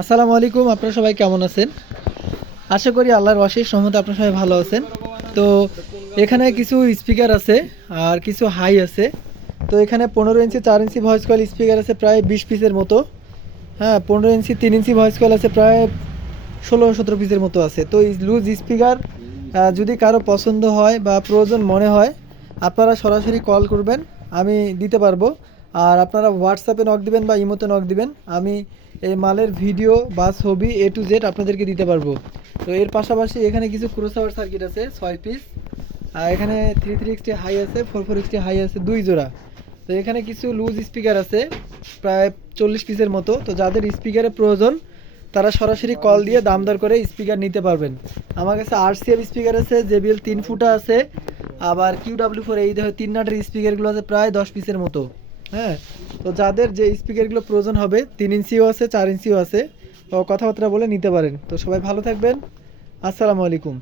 আসসালামু আলাইকুম। আপনারা সবাই কেমন আছেন? আশা করি আল্লাহর অশেষ রহমতে আপনারা সবাই ভালো আছেন। তো এখানে কিছু স্পিকার আছে আর কিছু হাই আছে। তো এখানে 15 ইঞ্চি 4 ইঞ্চি ভয়েস কয়েল স্পিকার আছে প্রায় 20 পিসের মতো। হ্যাঁ, 15 ইঞ্চি 3 ইঞ্চি ভয়েস কয়েল আছে প্রায় 16-17 পিসের মতো আছে। তো এই লুজ স্পিকার যদি কারো পছন্দ হয় বা প্রয়োজন মনে হয়, আপনারা সরাসরি কল করবেন, আমি দিতে পারবো। আর আপনারা হোয়াটসঅ্যাপে নক দিবেন বা ইমোতে নক দিবেন, আমি এই মালের ভিডিও বা ছবি A to Z আপনাদেরকে দিতে পারবো। তো এর পাশাপাশি এখানে কিছু ক্রসওভার সার্কিট আছে 6 পিস। আর এখানে 33XT হাই আছে, 44XT হাই আছে 2 জোড়া। তো এখানে কিছু লুজ স্পিকার আছে প্রায় 40 পিসের মতো। তো যাদের স্পিকারের প্রয়োজন তারা সরাসরি কল দিয়ে দাম দর করে স্পিকার নিতে পারবেন। আমার কাছে RCA স্পিকার আছে, JBL 3 ফুটা আছে, আবার QW4 এই ধরনের 3 নাটের স্পিকারগুলো আছে প্রায় 10 পিসের মতো। হ্যাঁ, তো যাদের যে স্পিকারগুলো প্রয়োজন হবে 3 ইঞ্চিও আছে 4 ইঞ্চিও আছে, তো কথাবার্তা বলে নিতে পারেন। তো সবাই ভালো থাকবেন। আসসালামু আলাইকুম।